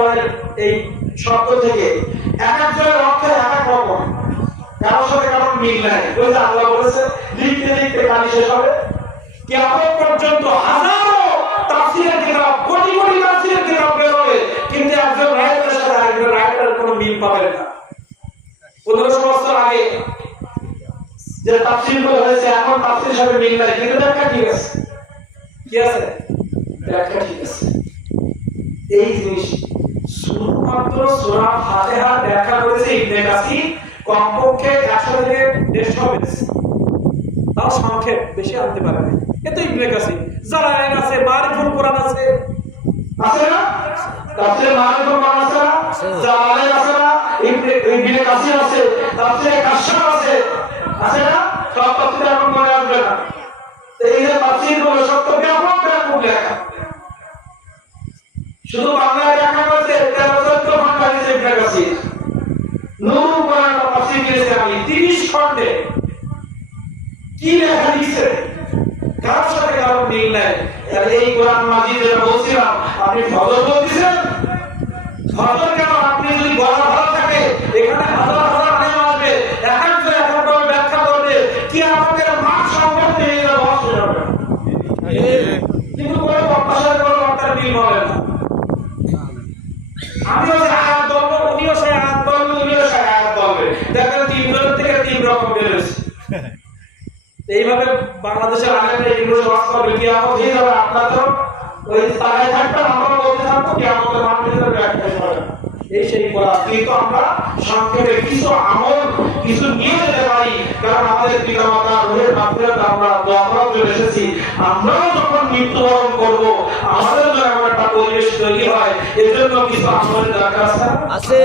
কোরআনের এই শব্দ থেকে এক একজনের অর্থ এক এক রকম, কারোর সাথে কারোর মিল নাই। ওই যে আল্লাহ বলেছে লিখতে লিখতে কালি শেষ হবে, কিয়ামত পর্যন্ত হাজারো তাফসীরের কিতাব, কোটি কোটি তাফসীরের কিতাব বের হবে, কিন্তু একজন রাইটারের সাথে আরেকজন রাইটারের কোনো মিল পাবেন না। 1500 বছর আগে যে তাফসীরগুলো হয়েছে এখন তাফসীরের সাথে মিল নাই, কিন্তু ব্যাখ্যা ঠিক আছে। কি আছে? ব্যাখ্যা ঠিক আছে। এই জিনিস শুধুমাত্র সূরা ফাতিহা ব্যাখ্যা করেছে ইবনে কাসির কমপক্ষে 100 থেকে 150 পেজ, তাও সংক্ষেপ বেশি আনতে পারে না। এত ইবনে কাসির জালালাইন আছে, মারিফুল কোরআন আছে, আছে না? তাফসীরে মারিফুল কোরআন আছে না? জালালাইন আছে না? ইবনে কাসির আছে, তাফসীরে কাশফ আছে, আছে না? সব তাফসীর এখন মনে আসবে না। এই যে তাফসীরগুলো সব তো ব্যাপক ব্যাপক লেখা, শুধু বাংলায় লেখা করেছে 13-14 ঘন্টা লিখেছে ইবনে কাসির। নূরুল কোরআন তাফসীর করেছে আমি 30 খণ্ডে, কি লেখা লিখছে, কার সাথে কারো মিল নাই। এই কোরআন মাজিদ যেটা বলছিলাম, আপনি ফজর বলতেছেন, ফজর কেন? আপনি যদি গলা ভালো থাকে এখানে হাজার হাজার আলেম আসবে, একান্তরে একান্তভাবে ব্যাখ্যা করবে, কি আমাদের মাঠ সম্পর্কে এরা বস হয়ে যাবে, কিন্তু কোনো বক্তার কোনো বক্তার মিল হবে না। আমিও যে আয়াত বলবো, উনিও সেই আয়াত বলবে, উনিও সেই আয়াত বলবে, দেখেন 3 জনের থেকে 3 রকম বেরোচ্ছে। এইভাবে বাংলাদেশের আলেমরা এগুলো ওয়াজ করবে, কিয়ামত হয়ে যাবে, আপনাদের ওই তারাই থাকবেন, আমরা বলতে থাকবো কিয়ামতের মাঠ ভিতরে ব্যাখ্যা করবেন। এই সেই কোরআন, কিন্তু আমরা সংক্ষেপে কিছু আমল কিছু নিয়ে যেতে পারি, কারণ আমাদের পিতামাতা রুহের মাগফিরাত আমরা দোয়া করার জন্য এসেছি। আমরাও যখন মৃত্যুবরণ করব, আমাদের জন্য একটা পরিবেশ তৈরি হয়, এর জন্য কিছু আমলের দরকার আছে।